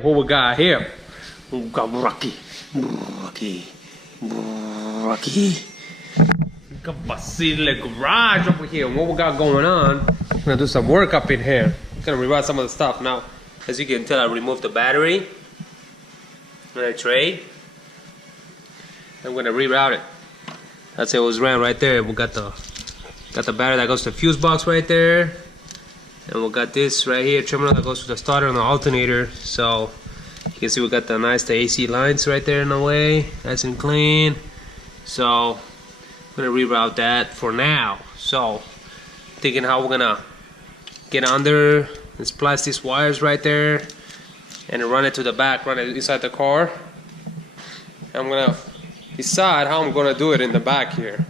What we got here? We got Rocky. We got Basile garage over here. What we got going on? We're gonna do some work up in here. I'm gonna reroute some of the stuff now. As you can tell, I removed the battery and a tray. I'm gonna reroute it. That's it. Was ran right there. We got the battery that goes to the fuse box right there. And we got this right here, terminal that goes to the starter and the alternator. So you can see we got the AC lines right there in the way, nice and clean. So I'm gonna reroute that for now. So thinking how we're gonna get under and splice these wires right there and run it to the back, run it inside the car. I'm gonna decide how I'm gonna do it in the back here.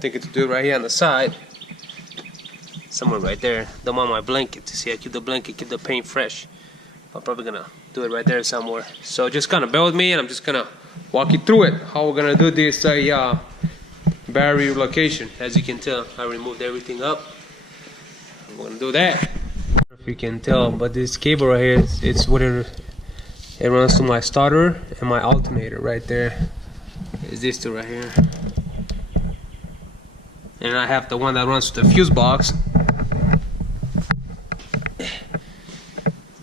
Thinking to do it right here on the side. Somewhere right there. Don't want my blanket. See, I keep the blanket, keep the paint fresh. I'm probably gonna do it right there somewhere. So just kind of bear with me, and I'm just gonna walk you through it. How we're gonna do this battery relocation. As you can tell, I removed everything up. We're gonna do that. If you can tell, but this cable right here, it's what it runs to my starter and my alternator right there. Is this two right here. And I have the one that runs to the fuse box.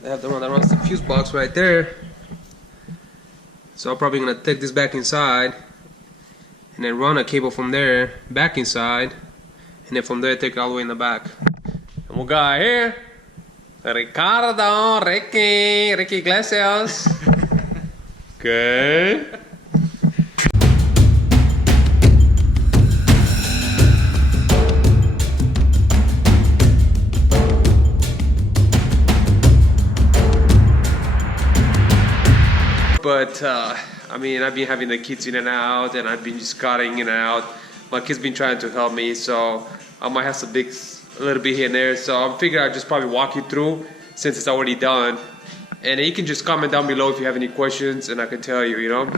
I have the one that runs to the fuse box right there. So I'm probably gonna take this back inside and then run a cable from there back inside, and then from there take it all the way in the back. And we got here Ricardo, Ricky Iglesias. Okay. But I mean, I've been having the kids in and out, and I've been just cutting in and out. My kid's been trying to help me, so I might have some digs a little bit here and there. So I'm figuring I'd just probably walk you through since it's already done. And you can just comment down below if you have any questions, and I can tell you, you know.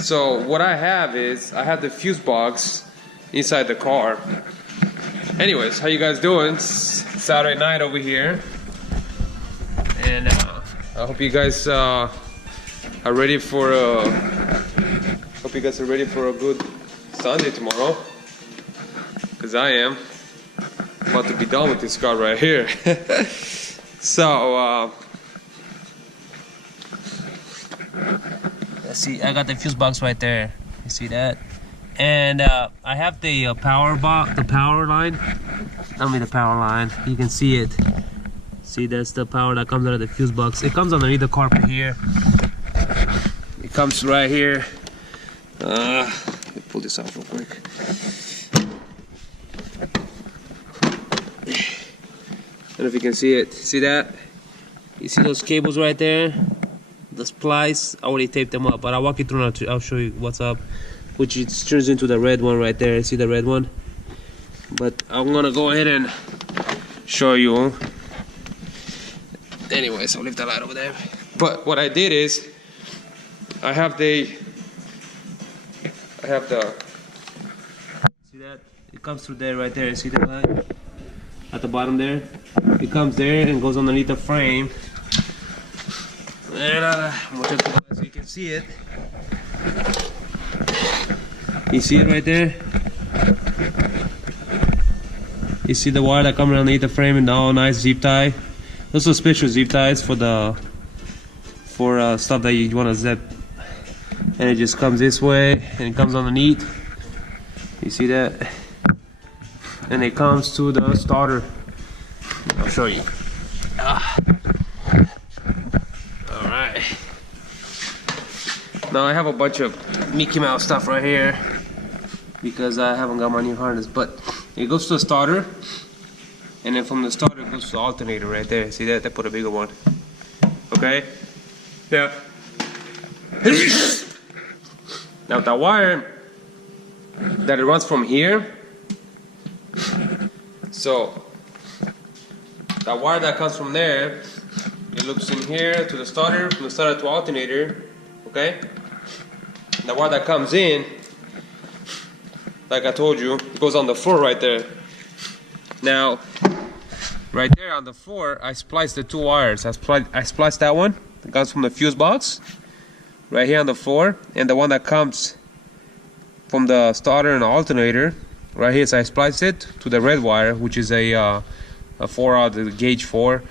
So what I have is, I have the fuse box inside the car. Anyways, how you guys doing? It's Saturday night over here. And I hope you guys are ready for hope you guys are ready for a good Sunday tomorrow, because I am about to be done with this car right here. So let's see, I got the fuse box right there, you see that? And I have the power box, the power line. Tell me the power line, you can see it. See, that's the power that comes out of the fuse box. It comes underneath the carpet here. It comes right here. Let me pull this out real quick. I don't know if you can see it. See that? You see those cables right there? The splice, I already taped them up, but I'll walk you through now. I'll show you what's up. Which it turns into the red one right there. See the red one? But I'm gonna go ahead and show you. Anyways, I'll leave the light over there. But what I did is, I have the see that? It comes through there right there. See that line? At the bottom there? It comes there and goes underneath the frame. And I'm gonna check it so you can see it. You see it right there? You see the wire that comes underneath the frame and all nice zip tie? Those are special zip ties for stuff that you want to zip. And it just comes this way and it comes underneath. You see that? And it comes to the starter. I'll show you. Alright. Now I have a bunch of Mickey Mouse stuff right here because I haven't got my new harness, but it goes to the starter, and then from the starter it goes to the alternator right there. See that? They put a bigger one. Okay? Yeah. Now the wire that it runs from here, so the wire that comes from there, it loops in here to the starter, from the starter to alternator, okay? The wire that comes in, like I told you, it goes on the floor right there. Now, right there on the floor, I spliced the two wires. I spliced that one that comes from the fuse box right here on the floor, and the one that comes from the starter and the alternator right here. So I spliced it to the red wire, which is a 4 out of the gauge 4,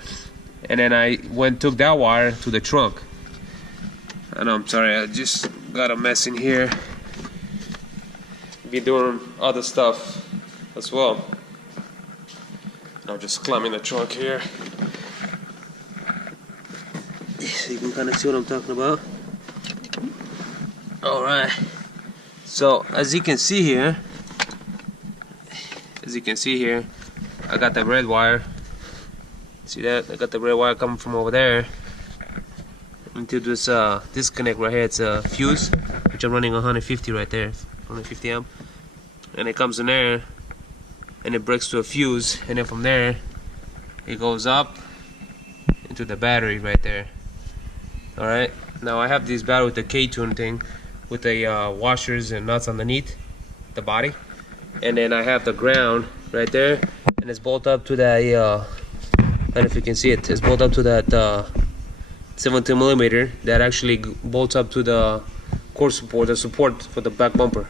and then I took that wire to the trunk. And I'm sorry, I just got a mess in here. Be doing other stuff as well. I'll just climb in the trunk here, so you can kind of see what I'm talking about. Alright, so as you can see here, I got the red wire. See that? I got the red wire coming from over there into this disconnect right here. It's a fuse, which I'm running 150 right there, 150 amp, and it comes in there and it breaks to a fuse, and then from there it goes up into the battery right there. Alright, now I have this battery with the K-tune thing with the washers and nuts underneath the body, and then I have the ground right there, and it's bolted up to that I don't know if you can see it. It's bolted up to that 17 millimeter that actually bolts up to the core support, the support for the back bumper.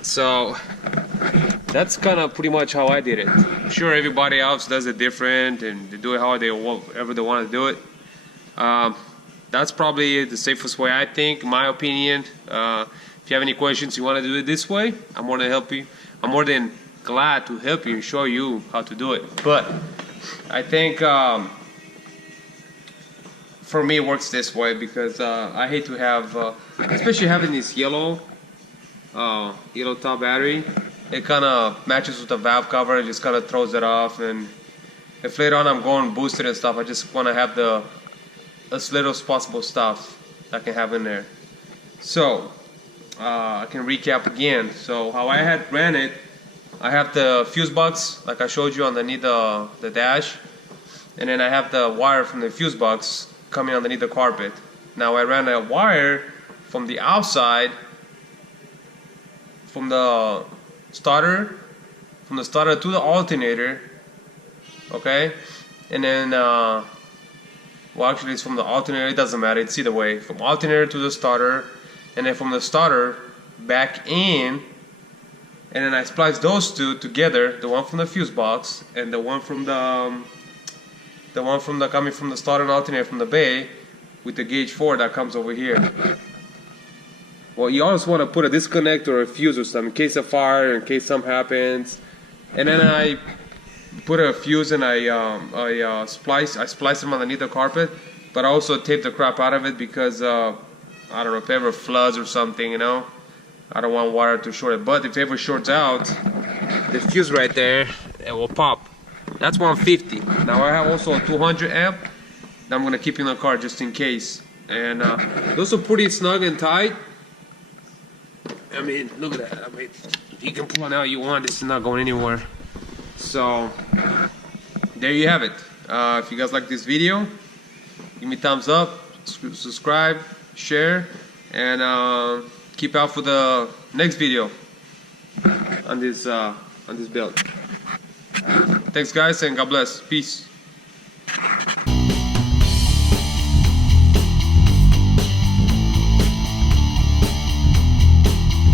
So that's kind of pretty much how I did it. I'm sure everybody else does it different, and they do it how they whatever they want to do it. That's probably the safest way, I think, in my opinion. If you have any questions, you want to do it this way, I'm more than help you. I'm more than glad to help you and show you how to do it. But I think for me it works this way, because I hate to have, especially having this yellow top battery, it kind of matches with the valve cover and just kind of throws it off. And if later on I'm going boosted and stuff, I just want to have as little as possible stuff I can have in there. So I can recap again. So how I had ran it, I have the fuse box like I showed you underneath the dash, and then I have the wire from the fuse box coming underneath the carpet. Now I ran a wire from the outside, from the starter to the alternator, okay? And then well, actually it's from the alternator, it doesn't matter, it's either way, from alternator to the starter, and then from the starter back in. And then I spliced those two together, the one from the fuse box and the one from the coming from the starter and alternator from the bay, with the gauge 4 that comes over here. Well, you always want to put a disconnect or a fuse or something in case of fire, in case something happens. And then I put a fuse and I spliced them underneath the carpet, but I also taped the crap out of it because I don't know, if it ever floods or something, you know, I don't want wire to short it. But if it ever shorts out, the fuse right there, it will pop. That's 150. Now I have also a 200 amp that I'm going to keep in the car just in case. And those are pretty snug and tight. I mean, look at that. I mean, you can pull it out you want. This is not going anywhere. So there you have it. If you guys like this video, give me a thumbs up, subscribe, share, and keep out for the next video on this build. Thanks guys, and God bless. Peace.